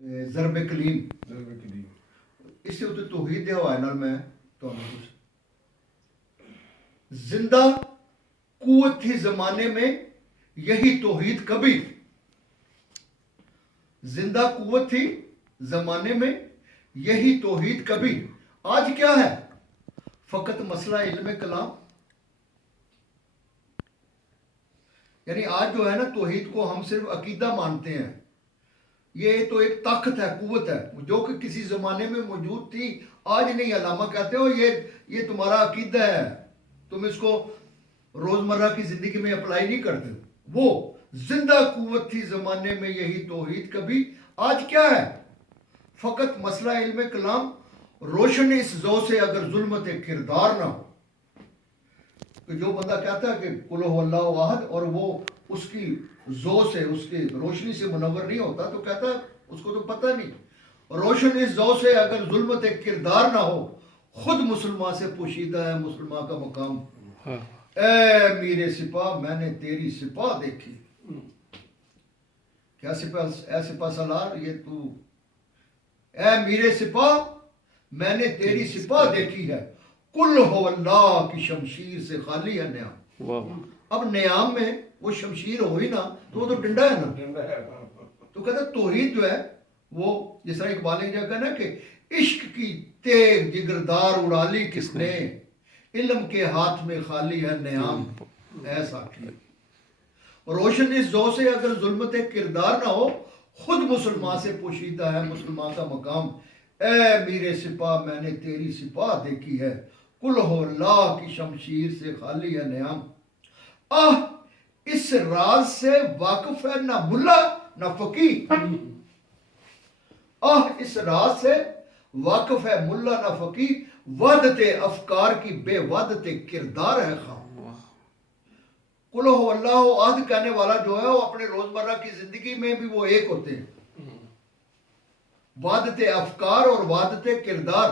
ضرب کلیم اس سے توحید دے حوالے نال میں تانوں کچھ زندہ قوت تھی زمانے میں یہی توحید کبھی زندہ قوت تھی زمانے میں یہی توحید کبھی آج کیا ہے فقط مسئلہ علم کلام یعنی آج جو ہے نا توحید کو ہم صرف عقیدہ مانتے ہیں یہ تو ایک طاقت ہے قوت ہے جو کہ کسی زمانے میں موجود تھی آج نہیں علامہ کہتے ہو یہ تمہارا عقیدہ ہے تم اس کو روزمرہ کی زندگی میں اپلائی نہیں کرتے وہ زندہ قوت تھی زمانے میں یہی توحید کبھی آج کیا ہے فقط مسئلہ علم کلام روشن اس ذو سے اگر ظلمت کردار نہ ہو کہ جو بندہ کہتا ہے کہ قل هو اللہ احد اور وہ اس کی ذو سے اس کی روشنی سے منور نہیں ہوتا تو کہتا ہے اس کو تو پتہ نہیں روشن اس ذو سے اگر ظلمت کردار نہ ہو خود مسلمان سے پوشیدہ ہے مسلمان کا مقام اے میرے سپاہ میں نے تیری سپاہ دیکھی کیا سپاہ اے سپاہ سالار یہ تو اے میرے سپاہ میں نے تیری سپاہ دیکھی ہے کل ہو اللہ کی شمشیر سے خالی ہے نیام اب نیام میں وہ شمشیر ہوئی نا تو وہ تو ڈنڈا ہے نا تو کہتا ہے توحید جو ہے وہ جس طرح اقبال نے کہا نا کہ عشق کی تیغ جگردار اڑا لی کس نے علم کے ہاتھ میں خالی ہے نیام ایسا کیا روشن اس ذو سے اگر ظلمت کردار نہ ہو خود مسلمان سے پوشیدہ ہے مسلمان کا مقام اے میرے سپاہ میں نے تیری سپاہ دیکھی ہے کل ہو اللہ کی شمشیر سے خالی ہے نیام آہ اس راز سے واقف ہے نہ ملا نہ فقیہ آہ اس راز سے واقف ہے ملا نہ فقیہ وحدت افکار کی بے وحدت کردار ہے خواہ قل ہو اللہ احد کہنے والا جو ہے وہ اپنے روزمرہ کی زندگی میں بھی وہ ایک ہوتے ہیں وحدت افکار اور وحدت کردار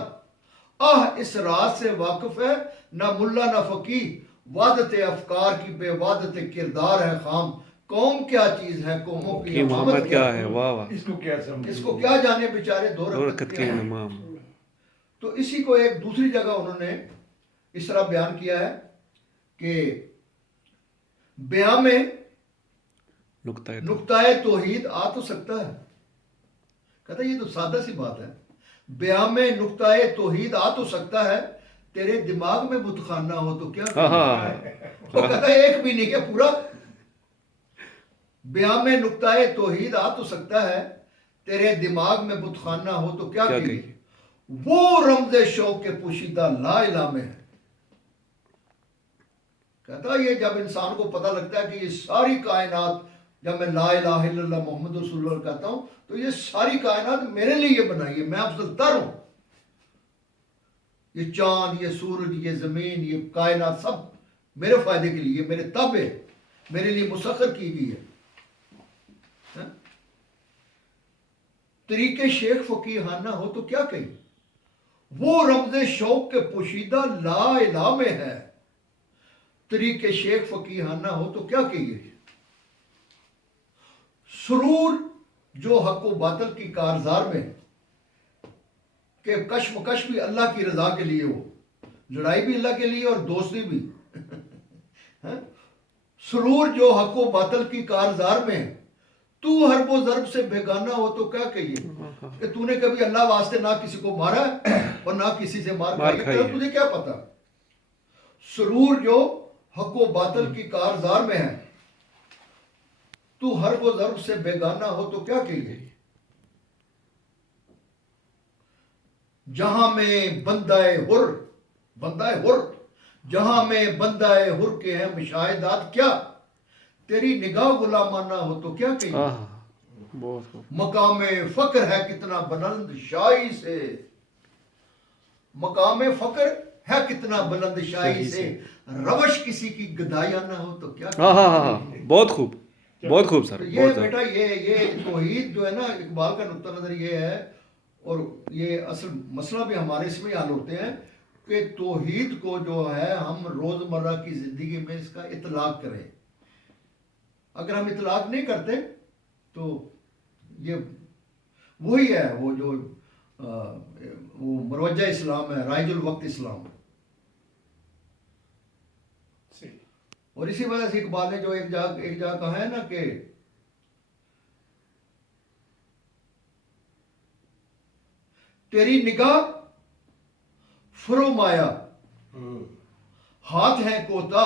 آہ اس راز سے واقف ہے نہ ملا نہ فقیہ وحدت افکار کی بے وحدت کردار ہے خام قوم کیا چیز ہے قوموں کی امامت کیا ہے واہ واہ اس کو کیا جانے بیچارے دو رکعت کے امام تو اسی کو ایک دوسری جگہ انہوں نے اس طرح بیان کیا ہے کہ بیان میں نقطہ توحید آ تو سکتا ہے کہتا ہے یہ تو سادہ سی بات ہے بیان میں نقطہ توحید آ تو سکتا ہے تیرے دماغ میں بت خانہ ہو تو کیا وہ کہتا ہے ایک بھی نہیں کیا پورا بیان میں نقطہ توحید آ تو سکتا ہے تیرے دماغ میں بت خانہ ہو تو کیا کہی وہ رمز شوق کے پوشیدہ لا الہ میں ہے کہتا ہے یہ جب انسان کو پتہ لگتا ہے کہ یہ ساری کائنات جب میں لا الہ الا اللہ محمد رسول اللہ کہتا ہوں تو یہ ساری کائنات میرے لیے بنائی ہے میں افضل تر ہوں یہ چاند یہ سورج یہ زمین یہ کائنات سب میرے فائدے کے لیے میرے تابع میرے لیے مسخر کی گئی ہے طریقے شیخ فقیہانہ ہو تو کیا کہیں وہ رمز شوق کے پوشیدہ لا الہ میں ہے طریقے شیخ فقیہانہ ہو تو کیا کہیے سرور جو حق و باطل کی کارزار میں کہ کشمکش بھی اللہ کی رضا کے لیے ہو لڑائی بھی اللہ کے لیے اور دوستی بھی سرور جو حق و باطل کی کارزار میں تو حرب و ضرب سے بیگانہ ہو تو کیا کہیے کہ تو نے کبھی اللہ واسطے نہ کسی کو مارا اور نہ کسی سے مار کھائی تجھے کیا پتا سرور جو حق و باطل کی کارزار میں ہے تو حرب و ضرب سے بیگانہ ہو تو کیا کہیے جہاں میں بندہ حر جہاں میں بندہ حر کے ہیں مشاہدات کیا تیری نگاہ غلامانہ ہو تو کیا کہیے مقام فقر ہے کتنا بلند شاہی سے مقام فقر ہے کتنا بلند شاہی سے روش کسی کی گدایا نہ ہو تو کیا بہت خوب بہت خوب سر یہ بیٹا یہ توحید جو ہے نا اقبال کا نقطہ نظر یہ ہے اور یہ اصل مسئلہ بھی ہمارے اس میں حل ہوتے ہیں کہ توحید کو جو ہے ہم روزمرہ کی زندگی میں اس کا اطلاق کریں اگر ہم اطلاق نہیں کرتے تو یہ وہی ہے وہ جو وہ مروجہ اسلام ہے، رائج الوقت اسلام. صحیح. اور اسی وجہ سے اقبال نے جو ایک جگہ کہا ہے نا کہ تیری نگاہ فرومایا ہاتھ ہے کوتا،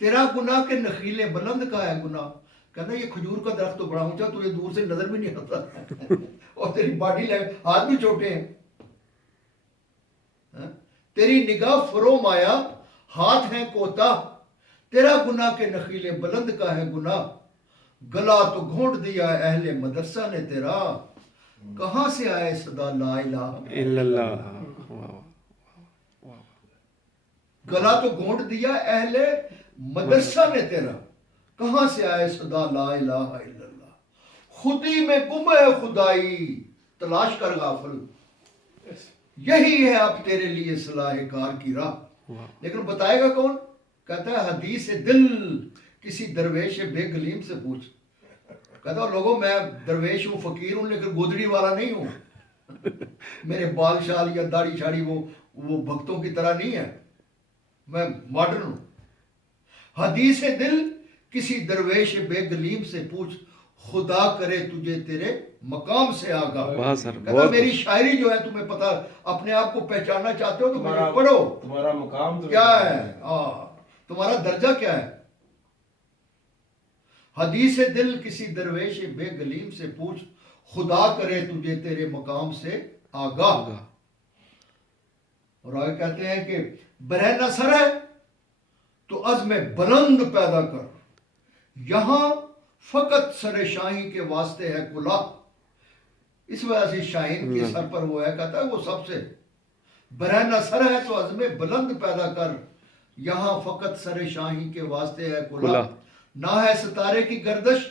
تیرا گناہ کے نخیلے بلند کا ہے گناہ. کہنا یہ کھجور کا درخت تو بڑا اونچا، تجھے دور سے نظر بھی نہیں آتا اور تیری باڈی ہاتھ بھی چھوٹے ہیں. تیری نگاہ فرومایا ہاتھ ہے کوتا، تیرا گناہ کے نخیلے بلند کا ہے گناہ. گلا تو گھونٹ دیا اہل مدرسہ نے تیرا، کہاں سے آئے صدا لا الہ الا اللہ. واہ. گلا تو گھونٹ دیا اہل مدرسہ نے تیرا، کہاں سے آئے صدا لا الہ الا اللہ. خودی میں گم ہے خدائی، تلاش کر غافل، یہی ہے اب تیرے لیے صلاح کار کی راہ. لیکن بتائے گا کون؟ کہتا ہے حدیث دل کسی درویش بے گلیم سے پوچھ. کہتا ہے لوگوں میں درویش ہوں، فقیر ہوں، لیکن گودڑی والا نہیں ہوں. میرے بال شال یا داڑھی شاڑی وہ بھکتوں کی طرح نہیں ہے، میں ماڈرن ہوں. حدیث دل کسی درویش بے گلیم سے پوچھ، خدا کرے تجھے تیرے مقام سے آگاہ. واہ سر، کہتا بہت میری شاعری جو ہے تمہیں پتا، اپنے آپ کو پہچاننا چاہتے ہو تو مجھے تمہارا- پڑھو. تمہارا مقام تو کیا ہے تمہارا درجہ کیا ہے. حدیث دل کسی درویش بے گلیم سے پوچھ، خدا کرے تجھے تیرے مقام سے آگاہ. اور آگے کہتے ہیں کہ برہنہ سر ہے تو عزم بلند پیدا کر، یہاں فقط سر شاہی کے واسطے ہے کلا. اس وجہ سے شاہین کے سر پر وہ ہے، کہتا ہے وہ سب سے برہنہ سر ہے تو عزم بلند پیدا کر، یہاں فقط سر شاہی کے واسطے ہے کلا. نہ ہے ستارے کی گردش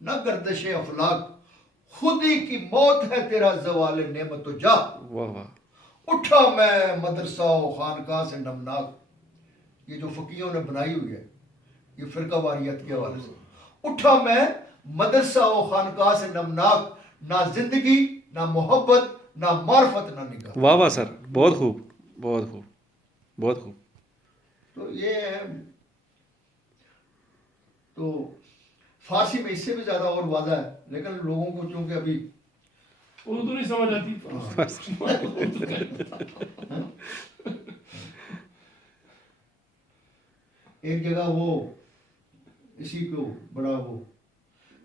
نہ گردش افلاک، خود ہی کی موت ہے تیرا زوال نعمت و جاہ. واہ واہ. اٹھا میں مدرسہ و خانقاہ سے نمناک. یہ جو فقیوں نے بنائی ہوئی ہے یہ فرقہ واریت کے حوالے سے. اٹھا میں مدرسہ و خانقاہ سے نمناک، نہ زندگی نہ محبت نہ معرفت نہ نگاہ. واہ واہ سر، بہت خوب، بہت خوب، بہت خوب. تو یہ ہے. تو فارسی میں اس سے بھی زیادہ اور واضح ہے، لیکن لوگوں کو چونکہ ابھی اردو نہیں سمجھ آتی. ایک جگہ وہ اسی کو بڑا وہ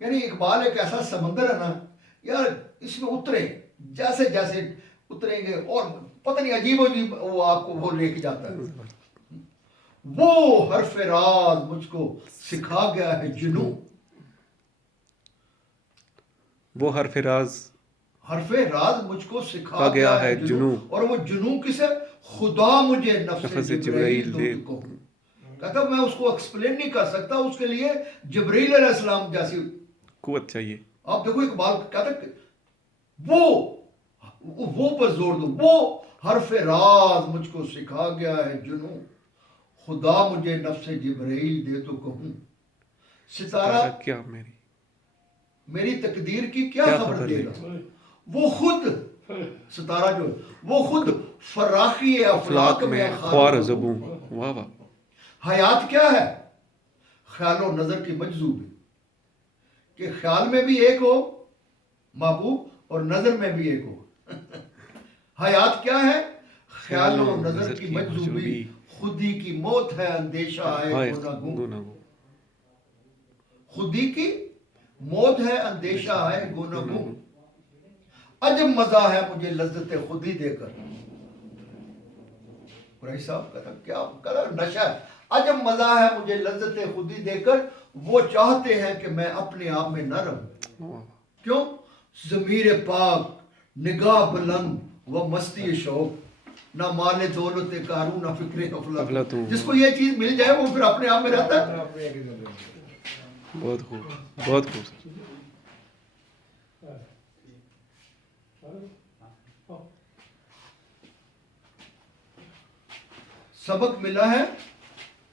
یعنی اقبال ایک ایسا سمندر ہے نا یار، اس میں اترے جیسے جیسے اتریں گے اور پتہ نہیں عجیب عجیب وہ آپ کو وہ لے کے جاتا ہے. وہ حرف راز مجھ کو سکھا گیا ہے جنوں. وہ حرف راز حرف راز مجھ کو سکھا گیا ہے جنوں. اور وہ جنوں کس ہے؟ خدا مجھے نفس جبرائیل دے. کو. کہتا میں اس کو ایکسپلین نہیں کر سکتا، اس کے لیے جبرائیل علیہ السلام جیسی قوت چاہیے. آپ دیکھو اقبال کہتا کہ وہ پر زور دو، وہ حرف راز مجھ کو سکھا گیا ہے جنوں، خدا مجھے نفس جبرائیل دے تو کہوں. ستارہ کیا میری تقدیر کی کیا خبر دے گا. وہ خود ستارہ جو وہ خود فراخی افلاق میں خوار زبوں. واہ واہ. حیات کیا ہے؟ خیال و نظر کی مجذوبی، کہ خیال میں بھی ایک ہو محبوب اور نظر میں بھی ایک ہو. حیات کیا ہے؟ خیال و نظر کی مجذوبی، خودی کی موت ہے اندیشہ ہے گناہ. خودی کی موت ہے اندیشہ ہے گناہ. عجب مزہ ہے مجھے لذت خودی دے کر. قریشی صاحب کہتا کیا کہتا نشہ ہے. عجب مزہ ہے مجھے لذت خودی دے کر، وہ چاہتے ہیں کہ میں اپنے آپ میں نہ رہوں. کیوں؟ ضمیر پاک، نگاہ بلند و مستی شوق، نہ مال دولت کاروں نہ فکر افلاطون. جس کو یہ چیز مل جائے وہ پھر اپنے آپ میں رہتا ہے. بہت خوب، بہت خوب. سبق ملا ہے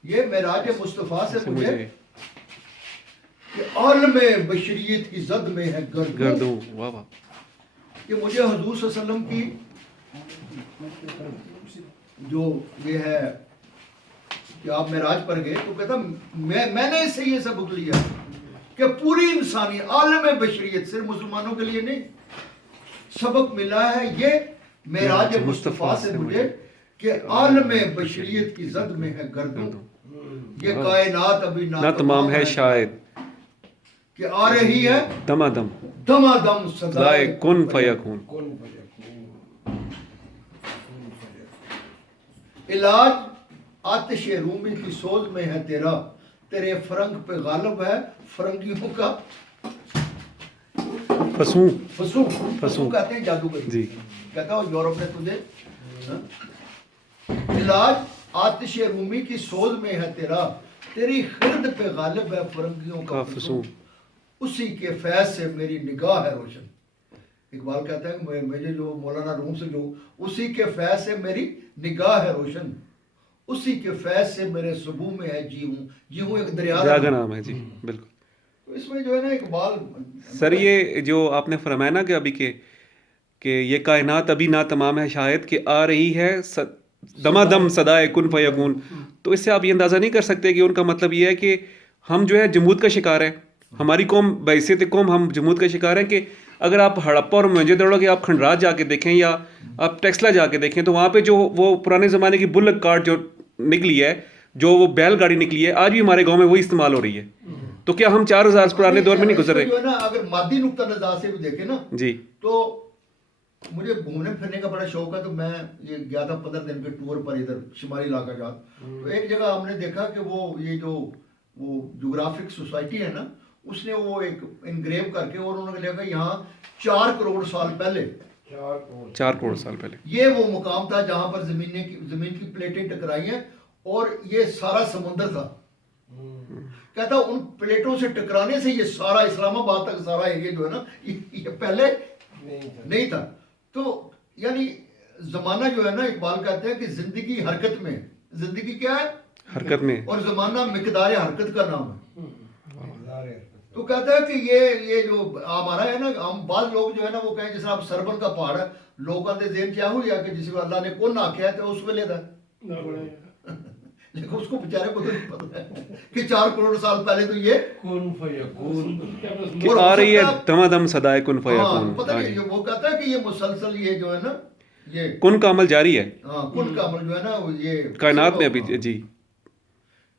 یہ معراج مصطفیٰ سے مجھے کہ عالم بشریت کی زد میں ہے گردوں. گردوں. واہ واہ. کہ مجھے حضور صلی اللہ علیہ وسلم کی جو یہ ہے کہ آپ معراج پر گئے تو کہتا میں نے اس سے یہ سبق لیا کہ پوری انسانی عالم بشریت صرف مسلمانوں کے لیے نہیں سبق ملا ہے یہ معراج مصطفیٰ سے مجھے کہ عالم بشریت کی زد میں ہے گردوں. یہ کائنات ابھی نہ تمام ہے شاید کہ آ رہی ہے دما دم دما دم سدائے صدائے کن فیکون. علاج آتش رومی کی سوز میں ہے تیرا تیرے فرنگ پہ غالب ہے فرنگیوں کا فسوں. فسوں. فسوں کہتے ہیں جادوگری. جی. کہتا ہوں یورپ نے تجھے علاج آتش رومی کی سوز میں ہے تیرا تیری خرد پہ غالب ہے فرنگیوں کا فسوں. اسی کے فیض سے میری نگاہ ہے روشن. اقبال کہتا ہے کہ مجھے جو مولانا روم سے جو اسی کے فیض سے میری نگاہ ہے روشن اسی کے فیض سے میرے صبح میں ہے جی ہوں ایک دریا کا نام ہے. جی بالکل. تو اس میں جو ہے نا اقبال سر یہ جو آپ نے فرمایا نا کہ ابھی کہ یہ کائنات ابھی نہ تمام ہے شاید کہ آ رہی ہے دما دم صدائے کن فیکون. تو اس سے آپ یہ اندازہ نہیں کر سکتے کہ ان کا مطلب یہ ہے کہ ہم جو ہے جمود کا شکار ہیں. ہماری قوم بحیثیت قوم ہم جمود کا شکار ہیں کہ اگر آپ ہڑپا اور موہنجو کہ آپ کھنڈرات جا کے دیکھیں یا آپ ٹیکسلا جا کے دیکھیں تو وہاں پہ جو وہ پرانے زمانے کی بلک کارٹ جو نکلی ہے جو وہ بیل گاڑی نکلی ہے آج بھی ہمارے گاؤں میں وہی استعمال ہو رہی ہے. تو کیا ہم 4000 پرانے دور میں نہیں گزر رہے؟ جو ہے نا اگر مادی نقطہ نظر سے بھی دیکھیں نا جی تو مجھے گھومنے پھرنے کا بڑا شوق ہے. تو میں یہ گیا تھا 15 دن کے ٹور پر ادھر شمالی علاقہ جات. تو ایک جگہ ہم نے دیکھا کہ وہ یہ جو وہ جغرافک سوسائٹی ہے نا اس نے وہ ایک انگریو کر کے اور انہوں نے لکھا یہاں 4 کروڑ سال پہلے 4 کروڑ سال پہلے یہ وہ مقام تھا جہاں پر زمین کی پلیٹیں ٹکرائی ہیں اور یہ سارا سمندر تھا. کہتا ان پلیٹوں سے ٹکرانے سے یہ سارا اسلام آباد تک سارا ایریا جو ہے نا یہ پہلے نہیں تھا. تو یعنی زمانہ جو ہے نا اقبال کہتے ہیں کہ زندگی حرکت میں زندگی کیا ہے حرکت میں اور زمانہ مقدار حرکت کا نام ہے. تو کہتا ہے کہ یہ جو ہمارا ہے نا ہم بعض لوگ جو ہے نا وہ کہیں جیسے آپ سربن کا پہاڑ ہے لوگوں کے ذہن کیا ہو یا کہ جس کو اللہ نے کون آکھیا ہے تو اس میں لیتا ہے لیکن اس کو بیچارے کو تو نہیں پتا ہے کہ 4 کروڑ سال پہلے تو یہ کہ آ رہی ہے دما دم صدائے کن فیکون. پتہ نہیں وہ کہتا ہے کہ یہ مسلسل یہ جو ہے نا یہ کن کا عمل جاری ہے. ہاں کن کا عمل جو ہے نا یہ کائنات میں ابھی. جی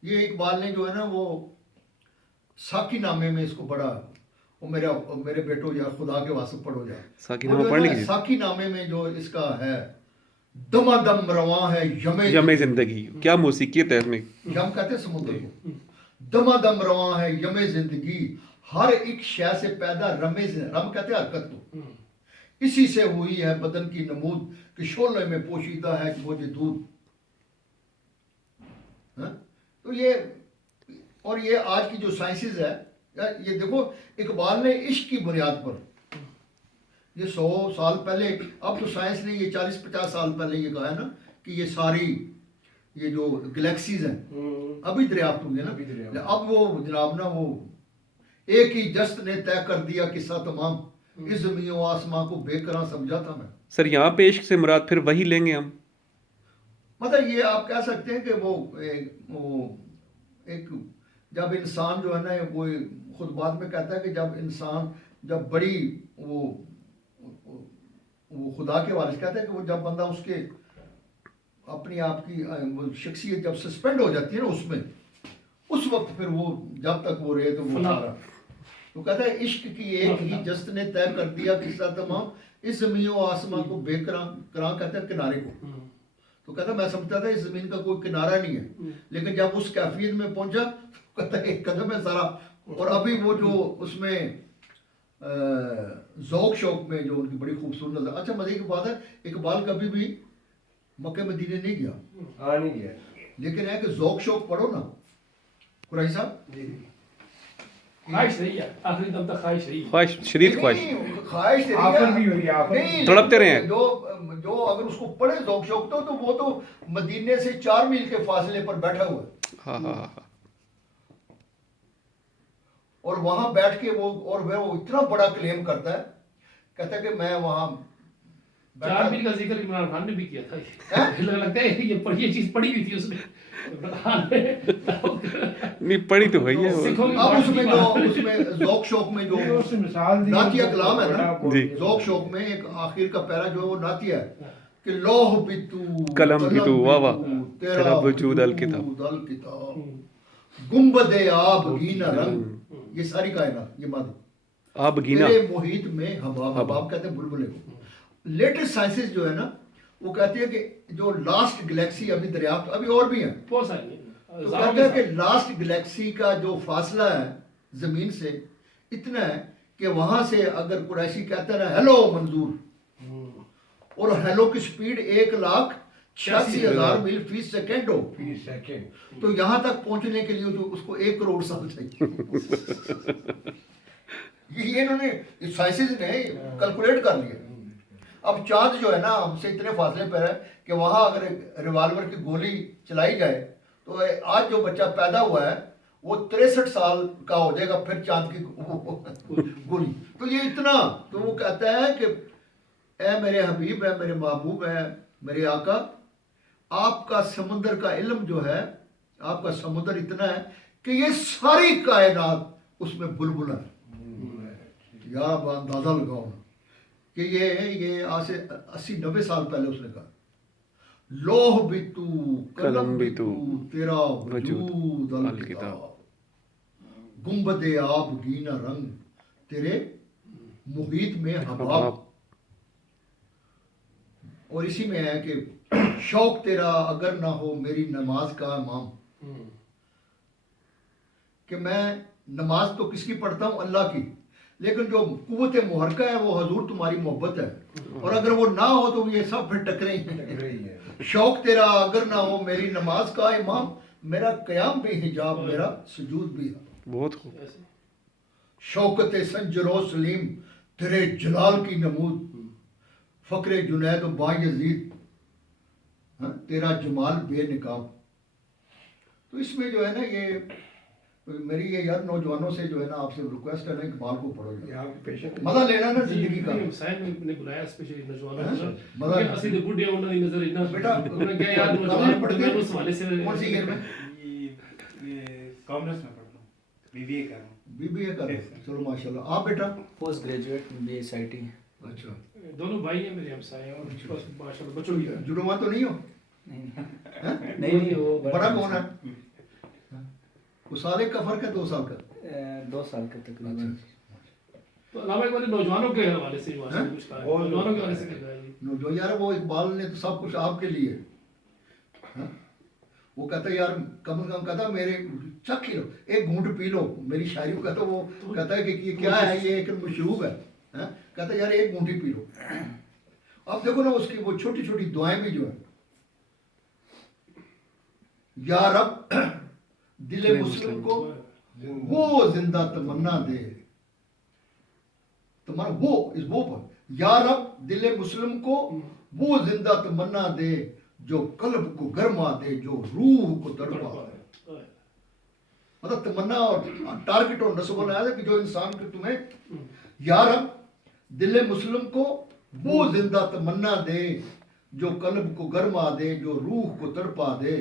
یہ اقبال نے جو ہے نا وہ ساکی نامے میں اس کو پڑھا. وہ میرے بیٹو یا خدا کے واسطے پڑھو جائے ساکی نامہ پڑھ لیجیے. ساکی نامے میں جو اس کا ہے دما دم رواں ہے یم زندگی. کیا موسیقیت ہے اس میں. یم کہتے ہیں سمندر کو. دما دم رواں ہے یم زندگی ہر ایک شے سے پیدا رم کہتے ہیں حرکت کو اسی سے ہوئی ہے بدن کی نمود کہ شعلے میں پوشیدہ ہے مجھے دودھ. تو یہ اور یہ آج کی جو سائنسز ہے یہ دیکھو اقبال نے عشق کی بنیاد پر یہ 100 سال پہلے اب تو سائنس نے یہ 40-50 سال پہلے یہ کہا ہے نا کہ یہ ساری یہ جو گلیکسیز ہیں ابھی دریافت ہوں گے نا. اب وہ جناب نا وہ ایک ہی جست نے طے کر دیا قصہ تمام اس زمین و آسمان کو بے قرار سمجھا تھا میں. سر یہاں پہ عشق سے مراد پھر وہی لیں گے ہم مطلب یہ آپ کہہ سکتے ہیں کہ وہ ایک جب انسان جو ہے نا وہ خود بعد میں کہتا ہے کہ جب بڑی وہ خدا کے وارث کہتا ہے کہ وہ جب بندہ اس کے اپنی آپ کی شخصیت جب سسپینڈ ہو جاتی ہے نا اس میں اس وقت پھر وہ جب تک وہ رہے تو وہ سارا تو کہتا ہے عشق کی ایک ہی جست نے طے کر دیا قصہ تمام اس زمین و آسمان کو بے قرار کہتے ہیں کنارے کو. تو کہتا میں سمجھتا تھا اس زمین کا کوئی کنارہ نہیں ہے لیکن جب اس کیفیت میں پہنچا کہتا ہے ایک قدم ہے سارا. اور ابھی وہ جو اس میں ذوق شوق میں جو ان کی بڑی خوبصورت نظر. اچھا مزے کی بات ہے اقبال کبھی بھی مکہ مدینے نہیں گیا لیکن ہے کہ ذوق شوق پڑھو نا قرائشی صاحب خواہش رہی ہے آخری دم تک خواہش رہی خواہش شدید خواہش تڑپتے رہے ہیں جو اگر اس کو پڑھے ذوق شوق تو وہ تو مدینے سے 4 میل کے فاصلے پر بیٹھا ہوا ہے. اور وہاں بیٹھ کے وہ اتنا بڑا کلیم کرتا ہے، کہتا ہے کہ میں وہاں 4 مہینے کا ذکر عمران خان نے بھی کیا تھا، لگتا ہے یہ چیز پڑھی ہوئی تھی اس میں نہیں پڑھی تو ہوئی ہے اب اس میں ذوق شوق میں جو نعتیہ کلام ہے نا، جی ذوق شوق میں ایک آخر کا پیرا جو ہے وہ نعتیہ ہے کہ لوح بھی تو قلم بھی تو، واہ واہ، تیرا وجود الکتاب، گنبد آب گینا رنگ، یہ ساری کائنات، یہ مادہ آب گینا، تیرے محیط میں حباب کہتے ہیں بلبلے کو۔ لیٹسٹ سائنسز جو ہے نا وہ کہتی ہے کہ جو لاسٹ گلیکسی ابھی دریافت، ابھی اور بھی ہیں، بہت ساری تو کہتے ہیں کہ لاسٹ گلیکسی کا جو فاصلہ ہے زمین سے اتنا ہے کہ وہاں سے اگر قریشی کہتا ہے نا ہیلو منظور، اور ہیلو کی سپیڈ 1,86,000 میل فی سیکنڈ ہو، تو یہاں تک پہنچنے کے لیے جو اس کو 1 کروڑ سال چاہیے۔ یہ انہوں نے سائنسز نے کیلکولیٹ کر لیا۔ اب چاند جو ہے نا ہم سے اتنے فاصلے پر ہے کہ وہاں اگر ریوالور کی گولی چلائی جائے تو آج جو بچہ پیدا ہوا ہے وہ 63 سال کا ہو جائے گا پھر چاند کی گولی، تو یہ اتنا، تو وہ کہتا ہے کہ اے میرے حبیب، اے میرے محبوب، ہے میرے آقا، آپ کا سمندر کا علم جو ہے، آپ کا سمندر اتنا ہے کہ یہ ساری کائنات اس میں بلبلا ہے۔ یا آپ اندازہ لگاؤ کہ یہ آج سے 80-90 سال پہلے اس نے کہا لوح بھی تو قلم بھی تو تیرا وجود الکتاب، گنبد آب گینا رنگ، تیرے محیط میں حباب۔ اور اسی میں ہے کہ شوق تیرا اگر نہ ہو میری نماز کا امام، کہ میں نماز تو کس کی پڑھتا ہوں؟ اللہ کی، لیکن جو قوت محرکہ ہے وہ حضور تمہاری محبت ہے، اور اگر وہ نہ ہو تو یہ سب پھر ٹکرے ہی ہیں۔ شوق تیرا اگر نہ ہو میری نماز کا امام، میرا قیام بھی حجاب، میرا سجود بھی ہے۔ بہت خوب، شوکت سنجر و سلیم تیرے جلال کی نمود، فقر جنید و با یزید تیرا جمال بے نقاب۔ تو اس میں جو ہے نا یہ میری یہ یار نوجوانوں سے جو ہے نا آپ سے ریکویسٹ ہے نا اقبال کو پڑھو، مزہ لینا نا زندگی کا۔ صاحب نے بلایا اسپیشلی نوجوانوں کو، مزہ اسی دے بڈھے انہوں دی نظر اتنا بیٹا انہوں نے کہا یار نوجوان پڑھتے ہیں اس حوالے سے کون سی ایئر میں؟ کامرس میں پڑھتا ہوں، بی بی اے کر رہا ہوں۔ بی بی اے کر رہے ہیں، چلو ماشاءاللہ۔ آپ بیٹا؟ Post graduate B S I T. اچھا، دونوں بھائی ہیں میرے ہمسائے، اور ماشاءاللہ بچوں کی جڑواں تو نہیں ہو؟ نہیں وہ بڑا کون ہے؟ وہ سال ایک کا فرق ہے 2 سال کا؟ 2 سال کا تقریباً۔ تو علامہ اقبال نوجوانوں کے حوالے سے کچھ کہا ہے، نوجوانوں کے حوالے سے کہا ہے جو یار وہ اقبال نے تو سب کچھ آپ کے لیے، وہ کہتا ہے یار کم از کم کہتا میرے چکھ ہی لو، ایک گھونٹ پی لو میری شاعری کو، کہتا وہ کہتا ہے کہ یہ کیا ہے، یہ ایک مشروب ہے، کہتا ہے یار ایک گھونٹ ہی پی لو۔ اب دیکھو نا اس کی وہ چھوٹی چھوٹی دعائیں بھی جو ہیں، یا رب دل مسلم کو وہ زندہ تمنا دے، تمنا وہ پر، یا رب دل مسلم کو وہ زندہ تمنا دے جو قلب کو گرما دے، جو روح کو تڑپا دے۔ مطلب تمنا اور ٹارگٹ اور نصب بنایا ہے کہ جو انسان کو تمہیں، یا رب دل مسلم کو وہ زندہ تمنا دے جو قلب کو گرما دے، جو روح کو تڑپا دے،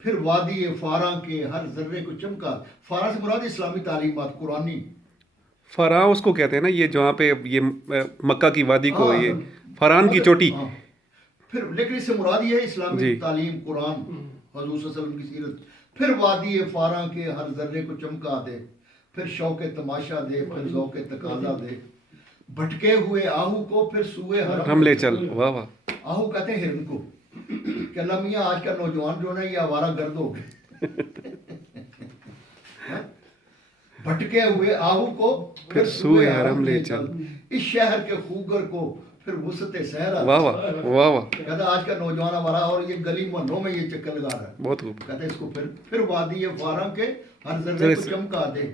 پھر وادی فاراں کے ہر ذرے کو چمکا۔ فاراں سے مراد اسلامی تعلیمات قرآنی، فراں اس کو کہتے ہیں نا، یہ جہاں پہ یہ مکہ کی وادی کو، یہ فران کی چوٹی، پھر لیکن اس سے مراد یہ ہے اسلامی تعلیم قرآن، حضور صلی اللہ علیہ وسلم کی سیرت۔ پھر وادی فاراں کے ہر ذرے کو چمکا دے، پھر شوق تماشا دے، پھر ذوق تقاضا دے، بھٹکے ہوئے آہو کو پھر سوئے ہم لے چل۔ واہ واہ، آہو کہتے ہیں ہرن کو، کہ اللہ میاں آج کا نوجوان جو ہے یہ آوارہ گرد ہو گئے۔ بھٹکے ہوئے آہو کو پھر سوئے حرم لے چل، اس شہر کے خوگر کو پھر وسط صحرا۔ واہ واہ واہ واہ، کہتا آج کا نوجوان ہمارا اور یہ گلی محلوں میں یہ چکر لگا رہا ہے۔ بہت خوب، کہتے اس کو پھر وادی فاراں کے ہر ذرے کو چمکا دے،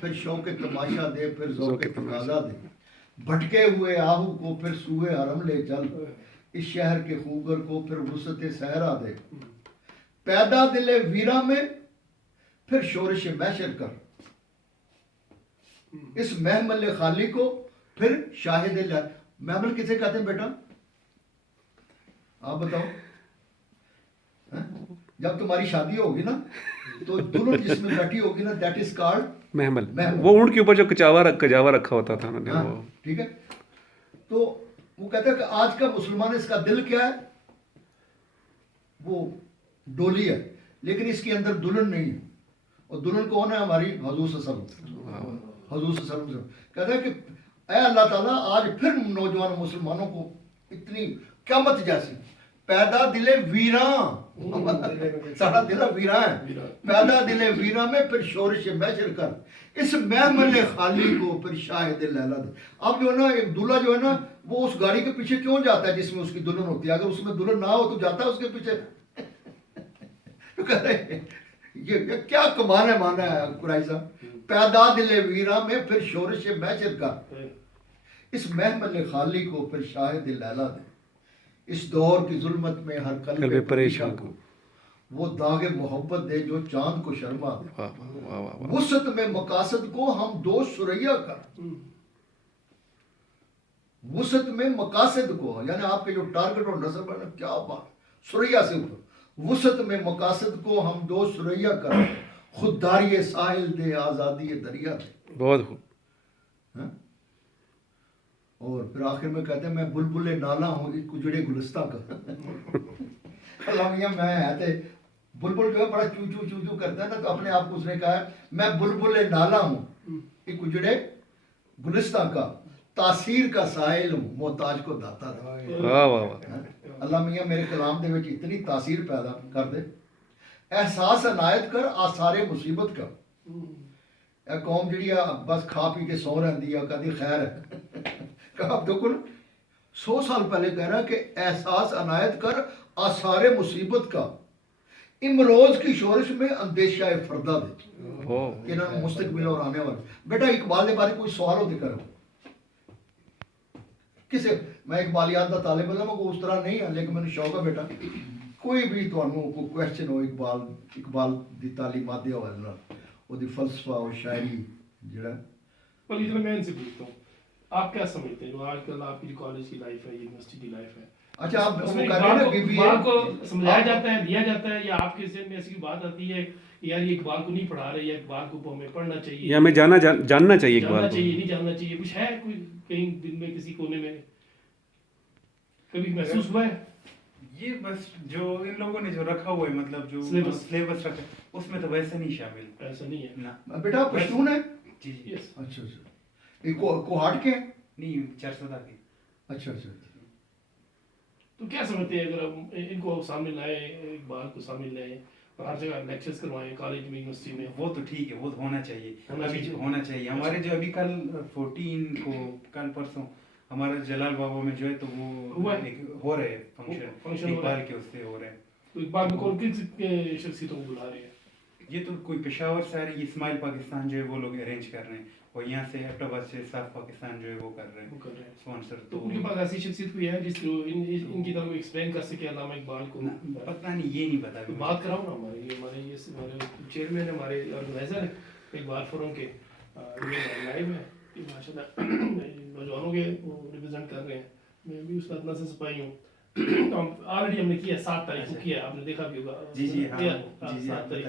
پھر شوق تماشا دے، پھر ذوق تقاضا دے، بھٹکے ہوئے آہو کو پھر سوئے حرم لے چل، اس شہر کے خوگر کو پھر وسط صحرا دے، پیدا دل ویرا میں پھر شورش محشر کر۔ اس محمل خالی کو پھر شاہد محمل کسے کہتے ہیں بیٹا؟ آپ بتاؤ. جب تمہاری شادی ہوگی نا تو دلہن جس میں بیٹھی ہوگی نا دیٹ از کالڈ محمل. وہ اونٹ کے اوپر جو کجاوا رکھا ہوتا تھا انہوں نے وہ. ٹھیک ہے. تو وہ کہتا ہے کہ آج کا مسلمان اس کا دل کیا ہے؟ وہ ڈولی ہے، لیکن اس کے اندر دلہن نہیں ہے. اور دلہن کون ہے؟ ہماری حضور صلی اللہ علیہ وسلم. حضور صلی اللہ علیہ وسلم کہتا ہے کہ اے اللہ تعالیٰ آج پھر نوجوان مسلمانوں کو اتنی قیامت جیسی پیدا دل ویراں، سارا دل ویراں ہے، پیدا دل ویراں میں پھر شورش محشر کر اس محمل خالی کو پھر شاہد لیلا دے. اب جو ہے نا ایک دلہا جو ہے نا وہ اس گاڑی کے پیچھے کیوں جاتا ہے جس میں اس کی دلہن ہوتی ہے؟ اگر اس میں دلہن نہ ہو تو جاتا ہے اس کے پیچھے. تو کہہ رہے یہ کیا کمال ہے مانا ہے قرائش صاحب. پیدا دل ویراں میں پھر شورش محشر کر اس محمل خالی کو پھر شاہد لیلا دے. اس دور کی ظلمت میں ہر قلب پریشان کو وہ داغ محبت دے جو چاند کو شرما دے. وسعت میں مقاصد کو ہم دو ثریا کر. وسعت میں مقاصد کو یعنی آپ کے جو ٹارگٹ اور نظر ہے نا، کیا بات، ثریا سے اوپر. وسعت میں مقاصد کو ہم دو ثریا کر خودداری ساحل دے آزادی دریا دے. بہت خوب. اور پھر آخر میں کہتے ہیں میں بلبل نالا ہوں ایک اجڑے گلستہ کا. اللہ میاں میں ہے تھے بلبل جو ہے بڑا چو چو چو چو کرتا ہے نا، تو اپنے آپ کو اس نے کہا ہے میں بلبل نالا ہوں ایک اجڑے گلستہ کا، تاثیر کا سائل ہوں محتاج کو داتا رہا. اللہ میاں میرے کلام دے وچ اتنی تاثیر پیدا کر دے. احساس عنایت کر آثار مصیبت کا. اے قوم جڑی ہے بس کھا پی کے سو رہندی ہے، کہتی خیر ہے. آپ دیکھو نا 100 سال پہلے کہہ رہا ہے کہ احساس عنایت کر آثار مصیبت کا، امروز کی شورش میں اندیشہ فردہ دے. کہ انہوں نے مستقبل اور آنے والے. بیٹا اقبال کے بارے کوئی سوال ہوتے کرو کسے؟ میں اقبالیات کا طالب علم کو اس طرح نہیں ہے، لیکن میں نے شوق ہے بیٹا کوئی بھی تمہیں کوئی کوشچن ہو اقبال دی تعلیمات دے حوالے نال وہ دی فلسفہ اور شاعری جڑا. پر یہ میں ان سے پوچھتا ہوں آپ کیا سمجھتے ہیں جو آج کل آپ کی کالج کی لائف ہے، یونیورسٹی کی لائف ہے، اچھا آپ اس میں اقبال کو سمجھایا جاتا ہے، دیا جاتا ہے، یا آپ کے ذہن میں ایسی بات آتی ہے یار یہ اقبال کو نہیں پڑھا رہے، یا اقبال کو ہمیں پڑھنا چاہیے، یا ہمیں جاننا چاہیے اقبال جاننا کو، چاہیے نہیں جاننا چاہیے؟ کچھ ہے کوئی کہیں دل میں کسی کونے میں کبھی محسوس ہوا ہے؟ یہ بس جو ان لوگوں نے جو رکھا ہوا ہے مطلب جو سلیبس رکھا ہے اس میں تو ویسے نہیں شامل. ایسا نہیں ہے نا بیٹا پشتون ہے؟ جی جی. اچھا اچھا. یہ کوہاٹ کے ہیں؟ نہیں چرسدہ کے. اچھا اچھا. تو کیا سمجھتے ہیں اگر ہم ان کو سامنے لائیں، اقبال کو سامنے لائیں اور ہر جگہ لیکچرز کروائیں کالج میں یونیورسٹی میں؟ وہ تو ٹھیک ہے، وہ تو ہونا چاہیے، ابھی ہونا چاہیے. ہمارے جو ابھی کل 14 کو کل پرسوں ہمارا جلال بابا میں جو ہے تو وہ ہو رہے فنکشن اقبال کے اس سے ہو رہے ہیں. تو اقبال میں کون کن شخصیتوں کو بلا رہے ہیں؟ یہ تو کوئی پشاور سے آ رہی ہے، اسماعیل پاکستان جو ہے وہ لوگ ارینج کر رہے ہیں، اور یہاں سے ایبٹ آباد سے صاف پاکستان جو ہے وہ کر رہے ہیں اسپانسر. تو ان کے پاس ایسی شخصیت کوئی ہے جس کو ان کی طرح ایکسپلین کر سکے علامہ اقبال کو؟ پتہ نہیں، یہ نہیں پتا. بات کراؤ نا ہمارے چیئرمین ہے، ہمارے آرگنائزر ہیں اقبال فورم کے، لائیو ہے ماشاء اللہ نوجوانوں کے ریپرزینٹ کر رہے ہیں. میں بھی استاد ناصر سپاہی ہوں. تو آلریڈی ہم نے کیا 7 تاریخ کو کیا، آپ نے دیکھا بھی ہوگا. جی جی ہاں. 7 تاریخ